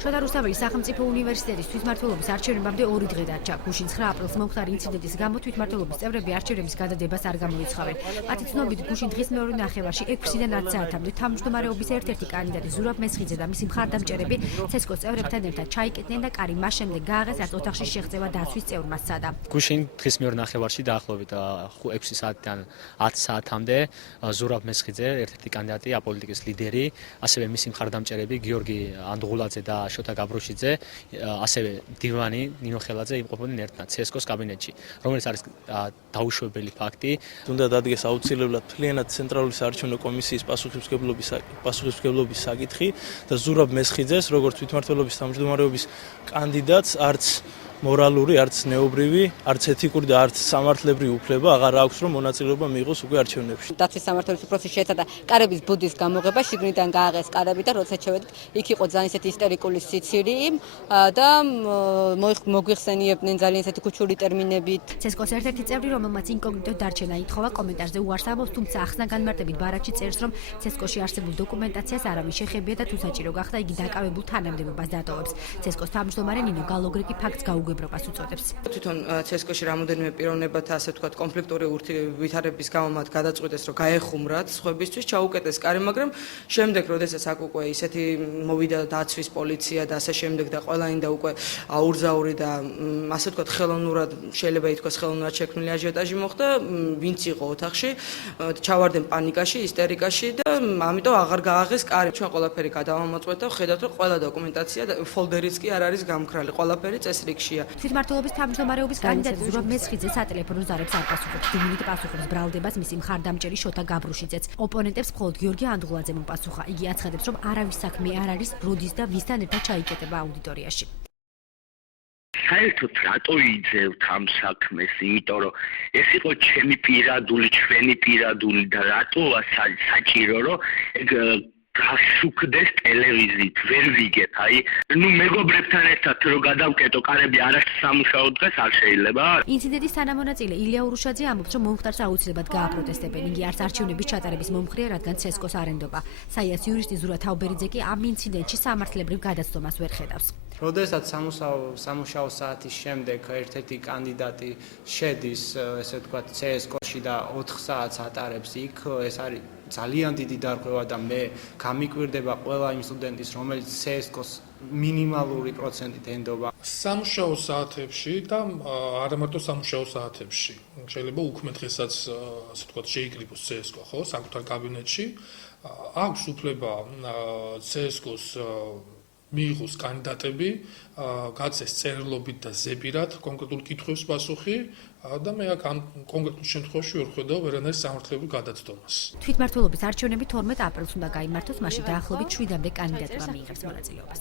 შოთა რუსთაველის სახელმწიფო უნივერსიტეტის თვითმმართველობის არჩევნებამდე 2 დღე დარჩა. გუშინ 9 აპრილს მომხდარი ინციდენტის გამო თვითმმართველობის წევრები არჩევნების გადადებას არ გამოიცხავენ. მათი ცნობით გუშინ დღის მეორე ნახევარში 6-დან 10 საათამდე თავმჯდომარეობის ერთ-ერთი კანდიდატი ზურაბ მესხიძე და მისი მხარდამჭერები ცესკოს წევრებთან ერთად ჩაიკეტნენ და კარი მას შემდეგ გააღეს, რაც ოთახში შეღწევა დაცვის წევრმა სცადა. გუშინ დღის მეორე ნახევარში დაახლოებით 6 საათიდან 10 საათამდე ზურაბ მესხიძე, ერთ-ერთი კანდიდატი, აპოლიტიკის ლიდერი, ასევე მისი მხარდამჭერები გიორგი ანდღულაძე და შოთა გაბროშიძე, ასევე დივანი ნინო ხელაძე იმყოფებოდნენ ერთად ცესკოს კაბინეტში, რომელიც არის დაუშვებელი ფაქტი. უნდა დადგეს აუცილებლად მთლიანად ცენტრალური საარჩევნო კომისიის პასუხისმგებლობის საკითხი და ზურაბ მესხიძეს, როგორც თვითმმართველობის თავმჯდომარეობის კანდიდატს, არც მორალური, არც ნეობრივი, არც ეთიკური და არც სამართლებრივი უფლება აღარ აქვს, რომ მონაწილეობა მიიღოს უკვე არჩევნებში. დაცვის სამართლებრივი პროცესი შეეცადა კარების ბუდის გამოღება, შიგნიდან გააღეს კარები და როცა შევედით, იქ იყო ძალიან ისეთი ისტერიკული სიცილი და მოგვიხსენიებდნენ ძალიან ისეთი ქუჩური ტერმინებით. ცესკოს ერთ-ერთი წევრი, რომელმაც ინკოგნიტო დარჩენა ითხოვა, კომენტარზე უარს ამბობს, თუმცა ახსნა განმარტებით ბარათში წერს, რომ ცესკოში არსებულ დოკუმენტაციას არავის შეხებია და თუ საჭირო გახდა, იგი დაკავებულ თანამდებობას დატოვებს. ცესკოს თავმჯდომარე ნინო გალოგრიკი ფაქტს გაუგებრობას უწოდებს. თვითონ ცესკოში რამოდენიმე პიროვნებათა, ასე ვთქვათ, კონფლიქტური ვითარების გამო მათ გადაწყვიტეს, რომ გაეხუმრათ სხვებისთვის, ჩაუკეტეს კარი, მაგრამ შემდეგ, როდესაც აქ უკვე ისეთი მოვიდა დაცვის პოლიცია და ასე შემდეგ და ყველანი და უკვე აურძაური და ასე ვთქვათ, ხელოვნურად შეიძლება ითქვას, ხელოვნურად შექმნილი აჟიოტაჟი მოხდა, ვინც იყო ოთახში, ჩავარდნენ პანიკაში, ისტერიკაში და ამიტომ აღარ გააღეს კარი. ჩვენ ყველაფერი გადავამოწმეთ და ხედავთ, რომ ყველა დოკუმენტაცია და ფოლდერიც კი არ არის გამქრალი, ყველაფერი წესრიგშია. თვითმმართველობის თავმჯდომარეობის კანდიდატი ზურაბ მესხიძე სატელეფონო ზარებს არ პასუხობს. დინით პასუხობს ბრალდებას მისი მხარდამჭერი შოთა გაბროშიძეც. ოპონენტებს მხოლოდ გიორგი ანდღულაძემ პასუხა. იგი აცხადებს, რომ არავის საქმე არ არის როდის და ვისთან ერთად ჩაიკეტება აუდიტორიაში. საერთოდ რატო იძევთ ამ საქმეს? იმიტომ რომ ეს იყო ჩემი პირადული, ჩვენი პირადული და რატოა საჭირო რომ ეგ გასუქდეს ტელევიზიით, ვერ ვიგებ. მეგობრებთან ერთად რომ გადავკეტო კარები არასდროს სამუშაო დღეს არ შეიძლება. ინციდენტის თანამონაწილე ილია ურუშაძე ამბობს, რომ მომხდარს აუცილებლად გააპროტესტებენ. იგი არც არჩევნების ჩატარების მომხრეა, რადგან ცესკოს არ ენდობა. საიას იურისტი ზურა თავბერიძე კი ამ ინციდენტში სამართლებრივ გადაცდომას ვერ ხედავს. როდესაც სამუშაო საათის შემდეგ ერთ-ერთი კანდიდატი შედის, ესე ვთქვათ, ცესკოში და 4 საათს ატარებს იქ, ეს არის ძალიან დიდი დარღვევა და მე გამიკვირდება ყველა იმ სტუდენტის, რომელიც ცესკოს მინიმალური პროცენტით ენდობა. სამუშაო საათებში და არა მარტო სამუშაო საათებში. შეიძლება უქმე დღესაც, ასე ვთქვათ, შეიკრიბოს ცესკო, ხო, საკუთარ კაბინეტში. აქვს უფლება ცესკოს მიიღოს კანდიდატები, გაცეს წერილობით და ზეპირად კონკრეტულ კითხვებს პასუხი და მე აქ ამ კონკრეტულ შემთხვევაში ვერ ხედავ ვერანაირ სამართლებრივ გადაცდომას. თვითმმართველობის არჩევნები 12 აპრილს უნდა გაიმართოს, მაშინ დაახლოებით 7-მდე კანდიდატმა მიიღებს მონაწილეობას.